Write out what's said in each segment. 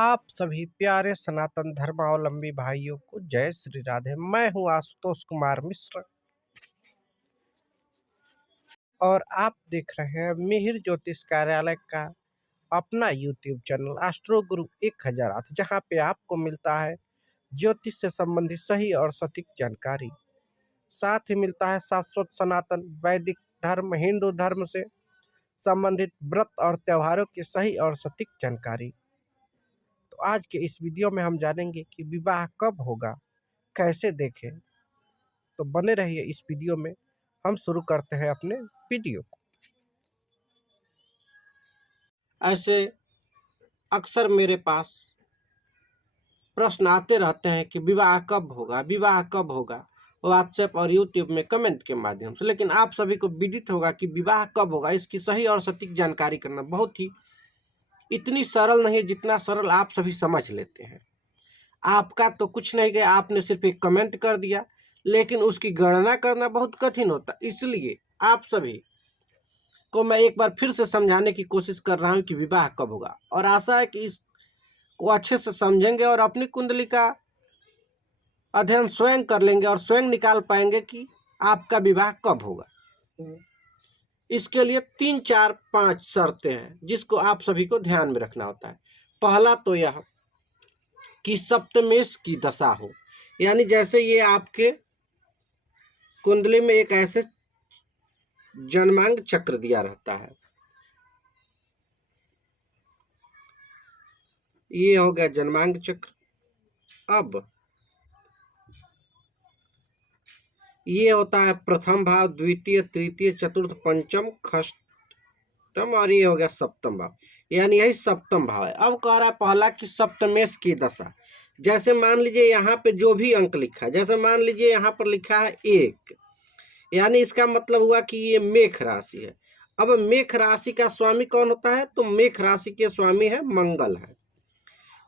आप सभी प्यारे सनातन धर्मावलंबी भाइयों को जय श्री राधे। मैं हूं आशुतोष कुमार मिश्र और आप देख रहे हैं मिहिर ज्योतिष कार्यालय का अपना यूट्यूब चैनल एस्ट्रो गुरु 1008, जहां पे आपको मिलता है ज्योतिष से संबंधित सही और सटीक जानकारी। साथ ही मिलता है शाश्वत सनातन वैदिक धर्म हिंदू धर्म से संबंधित व्रत और त्योहारों की सही और सटीक जानकारी। तो आज के इस वीडियो में हम जानेंगे कि विवाह कब होगा, कैसे देखें। तो बने रहिए इस वीडियो में। हम शुरू करते हैं अपने वीडियो को। ऐसे अक्सर मेरे पास प्रश्न आते रहते हैं कि विवाह कब होगा, विवाह कब होगा, व्हाट्सएप और यूट्यूब में कमेंट के माध्यम से। लेकिन आप सभी को विदित होगा कि विवाह कब होगा, इसकी सही और सटीक जानकारी करना बहुत ही इतनी सरल नहीं जितना सरल आप सभी समझ लेते हैं। आपका तो कुछ नहीं गया, आपने सिर्फ एक कमेंट कर दिया, लेकिन उसकी गणना करना बहुत कठिन होता। इसलिए आप सभी को मैं एक बार फिर से समझाने की कोशिश कर रहा हूं कि विवाह कब होगा, और आशा है कि इसको अच्छे से समझेंगे और अपनी कुंडली का अध्ययन स्वयं कर लेंगे और स्वयं निकाल पाएंगे कि आपका विवाह कब होगा। इसके लिए 3, 4, 5 शर्तें हैं जिसको आप सभी को ध्यान में रखना होता है। पहला तो यह कि सप्तमेश की दशा हो, यानी जैसे ये आपके कुंडली में एक ऐसे जन्मांग चक्र दिया रहता है, ये हो गया जन्मांग चक्र। अब ये होता है प्रथम भाव, द्वितीय, तृतीय, चतुर्थ, पंचम, षष्ठम, और ये हो गया सप्तम भाव, यानी यही सप्तम भाव है। अब कह रहा है पहला कि सप्तमेश की दशा। जैसे मान लीजिए यहाँ पे जो भी अंक लिखा है, जैसे मान लीजिए यहाँ पर लिखा है 1, यानी इसका मतलब हुआ कि ये मेष राशि है। अब मेष राशि का स्वामी कौन होता है? तो मेष राशि के स्वामी है मंगल है।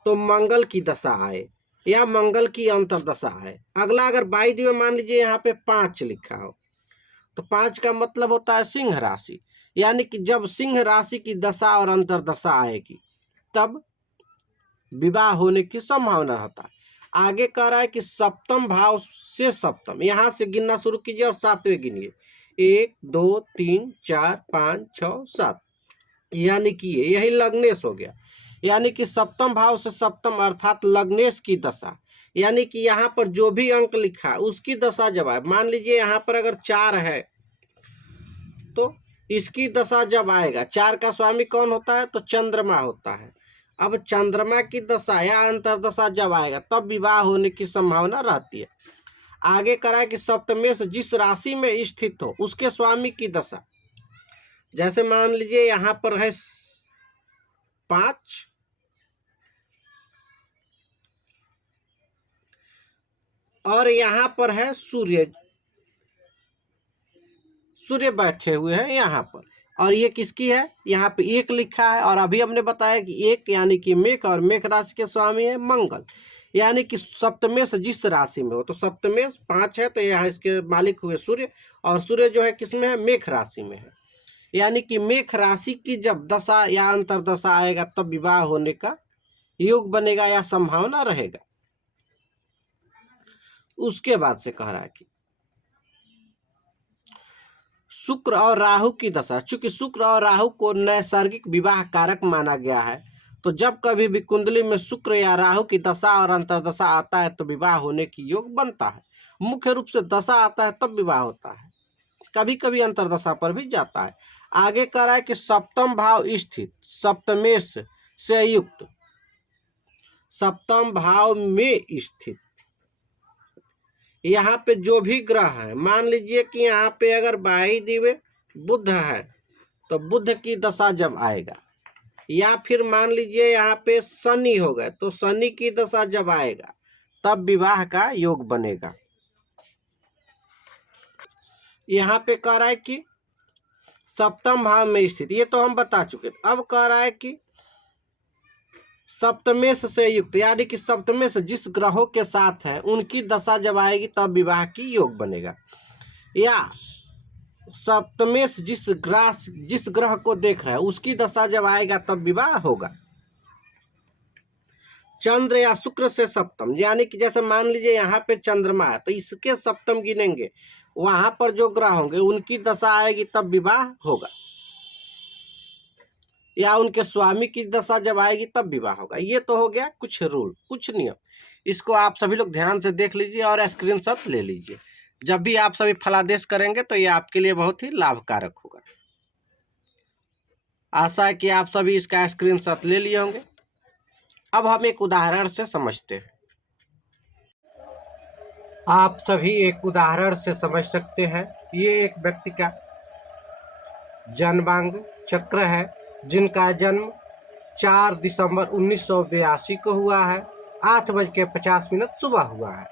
तो मंगल की दशा आए या मंगल की अंतरदशा है। अगला अगर 22 में मान लीजिए यहाँ पे 5 लिखा हो, तो 5 का मतलब होता है सिंह राशि, यानी कि जब सिंह राशि की दशा और अंतरदशा आएगी तब विवाह होने की संभावना रहता है। आगे कह रहा है कि सप्तम भाव से सप्तम, यहां से गिनना शुरू कीजिए और 7वें गिनिए। 1, 2, 3, 4, 5, 6, 7, यानी कि यही लग्नेश हो गया। यानी कि सप्तम भाव से सप्तम अर्थात लग्नेश की दशा, यानी कि यहाँ पर जो भी अंक लिखा है उसकी दशा जब आए, मान लीजिए यहाँ पर अगर 4 है तो इसकी दशा जब आएगा, 4 का स्वामी कौन होता है? तो चंद्रमा होता है। अब चंद्रमा की दशा या अंतरदशा जब आएगा तब विवाह होने की संभावना रहती है। आगे करा कि सप्तमेश जिस राशि में स्थित हो उसके स्वामी की दशा, जैसे मान लीजिए यहाँ पर है 5, और यहाँ पर है सूर्य बैठे हुए हैं यहाँ पर, और ये किसकी है? यहाँ पे 1 लिखा है, और अभी हमने बताया कि 1 यानी कि मेष, और मेष राशि के स्वामी है मंगल, यानी कि सप्तमेश जिस राशि में हो, तो सप्तमेश 5 है तो यहाँ इसके मालिक हुए सूर्य, और सूर्य जो है किसमें है? मेष राशि में है। यानी कि मेष राशि की जब दशा या अंतरदशा आएगा तब विवाह होने का योग बनेगा या संभावना रहेगा। उसके बाद से कह रहा है कि शुक्र और राहु की दशा, चूंकि शुक्र और राहु को नैसर्गिक विवाह कारक माना गया है, तो जब कभी भी कुंडली में शुक्र या राहु की दशा और अंतरदशा आता है तो विवाह होने की योग बनता है। मुख्य रूप से दशा आता है तब विवाह होता है, कभी कभी अंतरदशा पर भी जाता है। आगे कह रहा है कि सप्तम भाव स्थित सप्तमेश से युक्त, सप्तम भाव में स्थित यहाँ पे जो भी ग्रह है, मान लीजिए कि यहाँ पे अगर 22 में बुध है तो बुध की दशा जब आएगा, या फिर मान लीजिए यहाँ पे शनि हो गए तो शनि की दशा जब आएगा तब विवाह का योग बनेगा। यहाँ पे कह रहा है कि सप्तम भाव में स्थित, ये तो हम बता चुके। अब कह रहा है कि सप्तमेश से युक्त, यानी कि सप्तमेश जिस ग्रहों के साथ है उनकी दशा जब आएगी तब विवाह की योग बनेगा, या सप्तमेश जिस ग्रह को देख रहा है उसकी दशा जब आएगा तब विवाह होगा। चंद्र या शुक्र से सप्तम, यानी कि जैसे मान लीजिए यहाँ पे चंद्रमा है तो इसके सप्तम गिनेंगे, वहां पर जो ग्रह होंगे उनकी दशा आएगी तब विवाह होगा, या उनके स्वामी की दशा जब आएगी तब विवाह होगा। ये तो हो गया कुछ रूल, कुछ नियम। इसको आप सभी लोग ध्यान से देख लीजिए और स्क्रीनशॉट ले लीजिए। जब भी आप सभी फलादेश करेंगे तो ये आपके लिए बहुत ही लाभकारक होगा। आशा है कि आप सभी इसका स्क्रीनशॉट ले लिए होंगे। अब हम एक उदाहरण से समझते हैं। आप सभी एक उदाहरण से समझ सकते हैं। ये एक व्यक्ति का जन्मांग चक्र है, जिनका जन्म 4 दिसंबर 1982 को हुआ है, 8:50 सुबह हुआ है।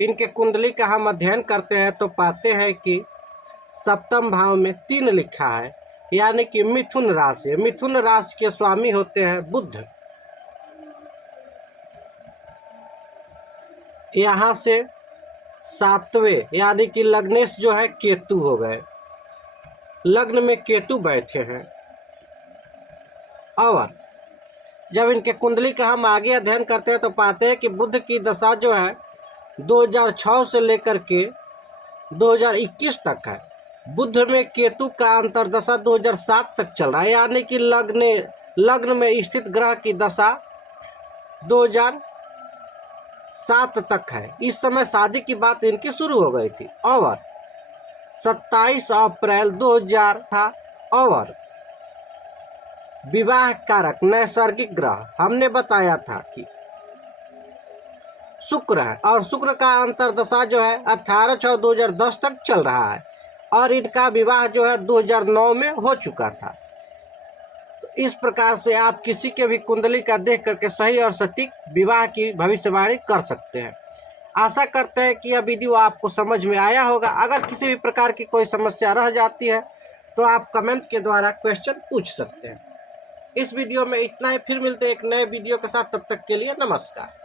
इनके कुंडली का हम अध्ययन करते हैं तो पाते हैं कि सप्तम भाव में 3 लिखा है, यानी कि मिथुन राशि। मिथुन राशि के स्वामी होते हैं बुध। यहाँ से 7वें यानी कि लग्नेश जो है केतु हो गए, लग्न में केतु बैठे हैं। और जब इनके कुंडली का हम आगे अध्ययन करते हैं तो पाते हैं कि बुध की दशा जो है 2006 से लेकर के 2021 तक है। बुध में केतु का अंतर्दशा 2007 तक चल रहा है, यानी कि लग्न में स्थित ग्रह की दशा 2007 तक है। इस समय शादी की बात इनकी शुरू हो गई थी। और 27 अप्रैल 2000 था। और विवाह कारक नैसर्गिक ग्रह हमने बताया था कि शुक्र है, और शुक्र का अंतर्दशा जो है 18/6/2010 तक चल रहा है, और इनका विवाह जो है 2009 में हो चुका था। तो इस प्रकार से आप किसी के भी कुंडली का देख करके सही और सटीक विवाह की भविष्यवाणी कर सकते हैं। आशा करते हैं कि यह वीडियो आपको समझ में आया होगा। अगर किसी भी प्रकार की कोई समस्या रह जाती है तो आप कमेंट के द्वारा क्वेश्चन पूछ सकते हैं। इस वीडियो में इतना ही, फिर मिलते हैं एक नए वीडियो के साथ। तब तक के लिए नमस्कार।